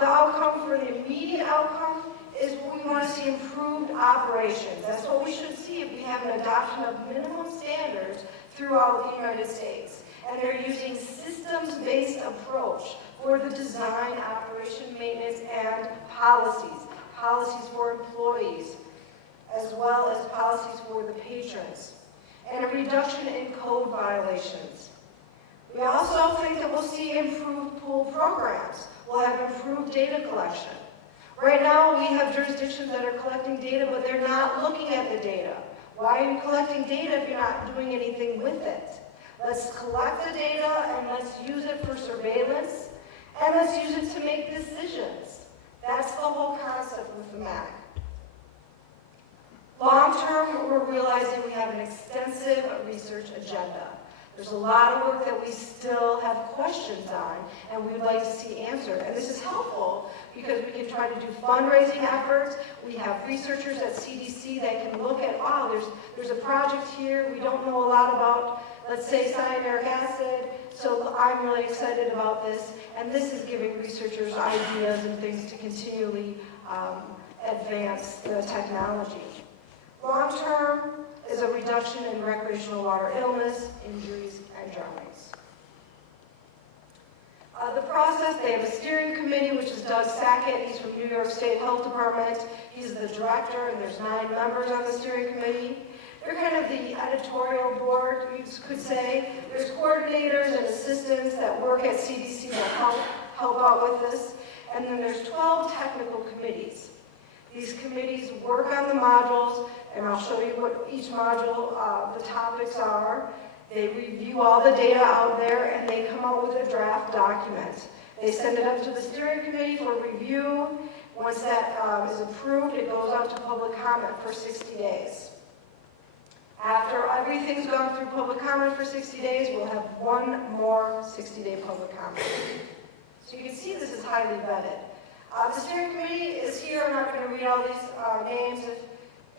the outcome for the immediate outcome is we want to see improved operations. That's what we should see if we have an adoption of minimum standards throughout the United States. And they're using systems-based approach for the design, operation, maintenance, and policies. Policies for employees, as well as policies for the patrons. And a reduction in code violations. We also think that we'll see improved pool programs. We'll have improved data collection. Right now, we have jurisdictions that are collecting data, but they're not looking at the data. Why are you collecting data if you're not doing anything with it? Let's collect the data and let's use it for surveillance, and let's use it to make decisions. That's the whole concept with the MAHC. Long term, we're realizing we have an extensive research agenda. There's a lot of work that we still have questions on, and we'd like to see answered. And this is helpful because we can try to do fundraising efforts. We have researchers at CDC that can look at, oh, there's a project here we don't know a lot about, let's say cyanuric acid, so I'm really excited about this. And this is giving researchers ideas and things to continually advance the technology. Long term is a reduction in recreational water illness, injuries, and drownings. The process, they have a steering committee, which is Doug Sackett. He's from New York State Health Department. He's the director, and there's 9 members on the steering committee. They're kind of the editorial board, you could say. There's coordinators and assistants that work at CDC that help out with this. And then there's 12 technical committees. These committees work on the modules, and I'll show you what each module, the topics are. They review all the data out there, and they come out with a draft document. They send it up to the steering committee for review. Once that is approved, it goes out to public comment for 60 days. After everything's gone through public comment for 60 days, we'll have one more 60-day public comment. So you can see this is highly vetted. The steering committee is here. I'm not going to read all these names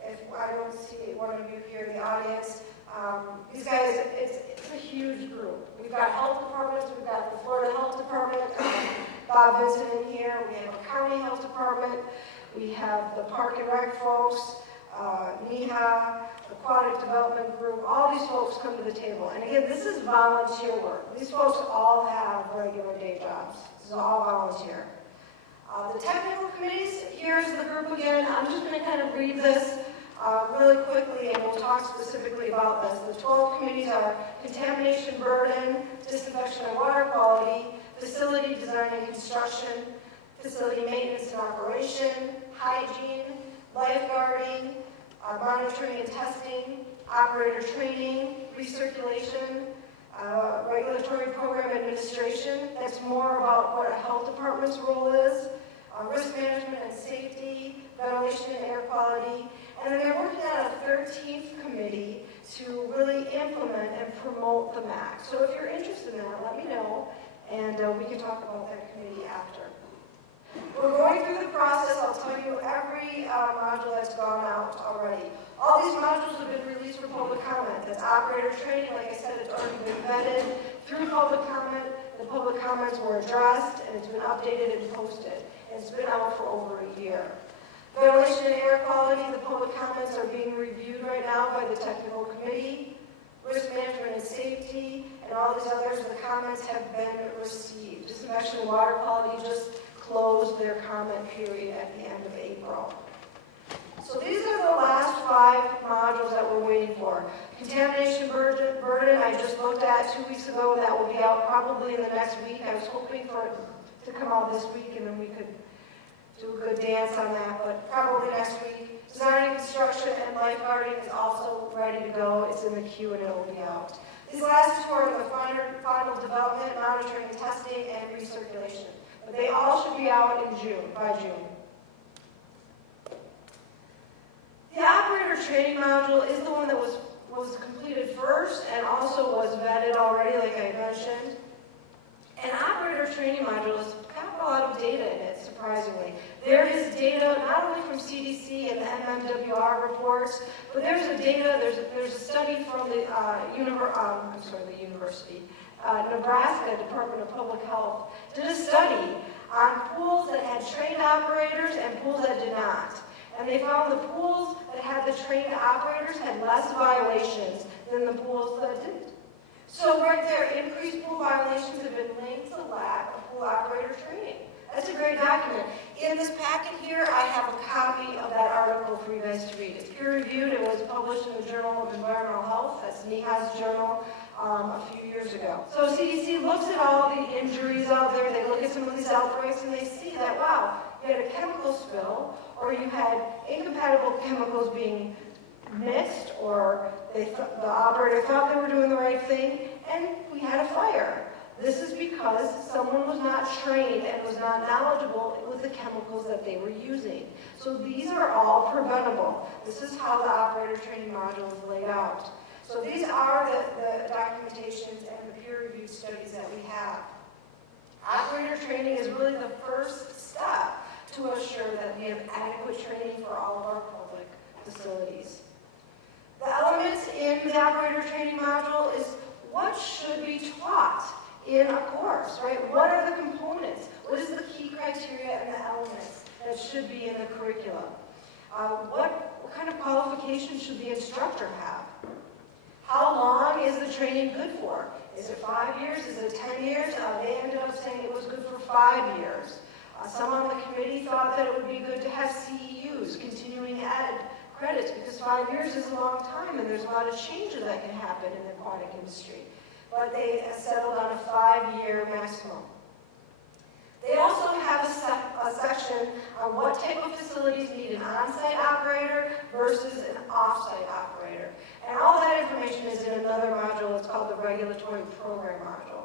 if I don't see one of you here in the audience. These guys, it's a huge group. We've got health departments. We've got the Florida Health Department, Bob Vincent in here. We have a county health department. We have the Park and Rec folks, MAHC, Aquatic Development Group. All these folks come to the table. And again, this is volunteer work. These folks all have regular day jobs. This is all volunteer. The technical committees, here's the group again. I'm just going to kind of read this really quickly, and we'll talk specifically about this. The 12 committees are contamination burden, disinfection and water quality, facility design and construction, facility maintenance and operation, hygiene, lifeguarding, monitoring and testing, operator training, recirculation, regulatory program administration. That's more about what a health department's role is. Risk management and safety, ventilation and air quality. And then they're working on a 13th committee to really implement and promote the MAHC. So if you're interested in that, let me know, and we can talk about that committee after. We're going through the process. I'll tell you every module that's gone out already. All these modules have been released for public comment. That's operator training. Like I said, it's already been vetted through public comment. The public comments were addressed, and it's been updated and posted. And it's been out for over a year. Ventilation and air quality, the public comments are being reviewed right now by the technical committee. Risk management and safety, and all these others, the comments have been received. Disinfection and water quality just closed their comment period at the end of April. So these are the last 5 modules that we're waiting for. Contamination burden, I just looked at 2 weeks ago. That will be out probably in the next week. I was hoping for it to come out this week, and then we could do a good dance on that, but probably next week. Design and construction and lifeguarding is also ready to go. It's in the queue, and it will be out. These last 2 are the final development, monitoring and testing, and recirculation. But they all should be out in June, by June. The operator training module is the one that was completed first and also was vetted already, like I mentioned. And operator training module has got a lot of data in it, surprisingly. There is data not only from CDC and the MMWR reports, but there's a study from the University. Nebraska Department of Public Health did a study on pools that had trained operators and pools that did not. And they found the pools that had the trained operators had less violations than the pools that didn't. So right there, increased pool violations have been linked to lack of pool operator training. That's a great document. In this packet here, I have a copy of that article for you guys to read. It's peer-reviewed. It was published in the Journal of Environmental Health. That's MAHC's journal a few years ago. So CDC looks at all the injuries out there. They look at some of these outbreaks, and they see that, wow, you had a chemical spill, or you had incompatible chemicals being mixed, or the operator thought they were doing the right thing, and we had a fire. This is because someone was not trained and was not knowledgeable with the chemicals that they were using. So these are all preventable. This is how the operator training module is laid out. So these are the documentations and the peer-reviewed studies that we have. Operator training is really the first step to assure that we have adequate training for all of our public facilities. The elements in the operator training module is what should be taught in a course, right? What are the components? What is the key criteria and the elements that should be in the curriculum? What kind of qualifications should the instructor have? How long is the training good for? Is it 5 years? Is it 10 years? They ended up saying it was good for 5 years. Some on the committee thought that it would be good to have CEUs, continuing ed credits, because 5 years is a long time and there's a lot of changes that can happen in the aquatic industry. But they settled on a 5-year maximum. They also have a section on what type of facilities need an on-site operator versus an off-site operator. And all that information is in another module. It's called the Regulatory Program module.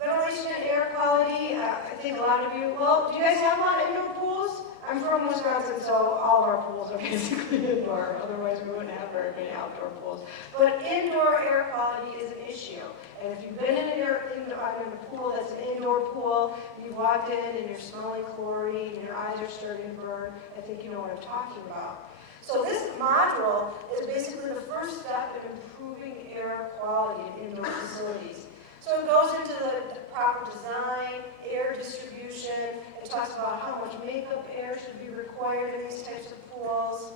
Ventilation and air quality, I think a lot of you, well, do you guys have a lot of indoor pools? I'm from Wisconsin, so all of our pools are basically indoor. Otherwise, we wouldn't have very many outdoor pools. But indoor air quality is an issue. And if you've been in a pool that's an indoor pool, you've walked in and you're smelling chlorine, and your eyes are starting to burn, I think you know what I'm talking about. So this module is basically the first step in improving air quality in indoor facilities. So it goes into the proper design, air distribution. It talks about how much makeup air should be required in these types of pools,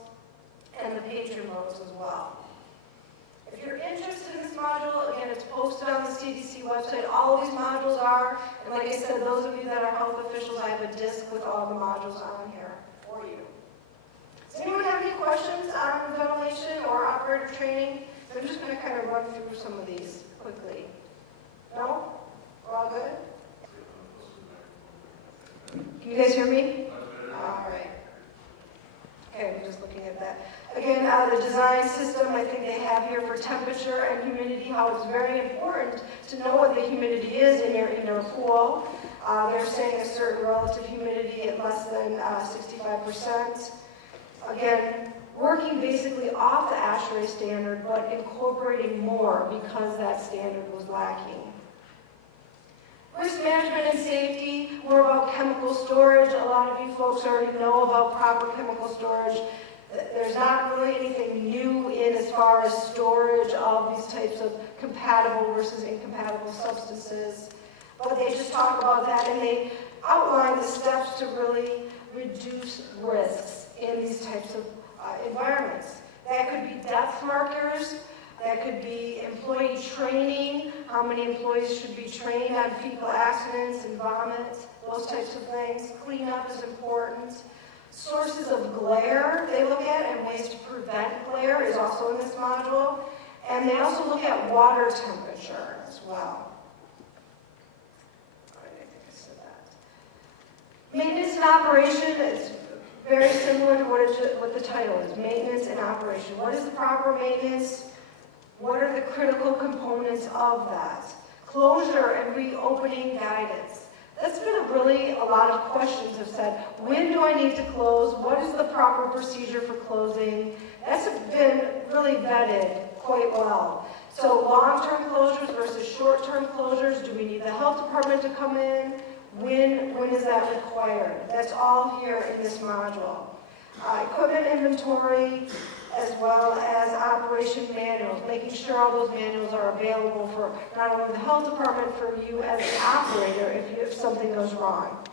and the patron modes as well. If you're interested in this module, again, it's posted on the CDC website. All of these modules are, and like I said, those of you that are health officials, I have a disc with all the modules on here for you. Does anyone have any questions on ventilation or operator training? I'm just going to kind of run through some of these quickly. No? We're all good? Can you guys hear me? All right. Okay, we're just looking at that. Again, the design system, I think they have here for temperature and humidity, how it's very important to know what the humidity is in your indoor pool. They're saying a certain relative humidity at less than 65%. Again, working basically off the ASHRAE standard, but incorporating more because that standard was lacking. Risk management and safety, more about chemical storage. A lot of you folks already know about proper chemical storage. There's not really anything new in as far as storage of these types of compatible versus incompatible substances. But they just talk about that, and they outline the steps to really reduce risks in these types of environments. That could be depth markers. That could be employee training, how many employees should be trained on fecal accidents and vomits, those types of things. Cleanup is important. Sources of glare they look at, and ways to prevent glare is also in this module. And they also look at water temperature as well. I think I said that. Maintenance and operation is very similar to what the title is, maintenance and operation. What is the proper maintenance? What are the critical components of that? Closure and reopening guidance. That's been a lot of questions have said, when do I need to close? What is the proper procedure for closing? That's been really vetted quite well. So long-term closures versus short-term closures, do we need the health department to come in? When is that required? That's all here in this module. Equipment inventory, as well as operation manuals, making sure all those manuals are available for not only the health department, for you as the operator if something goes wrong.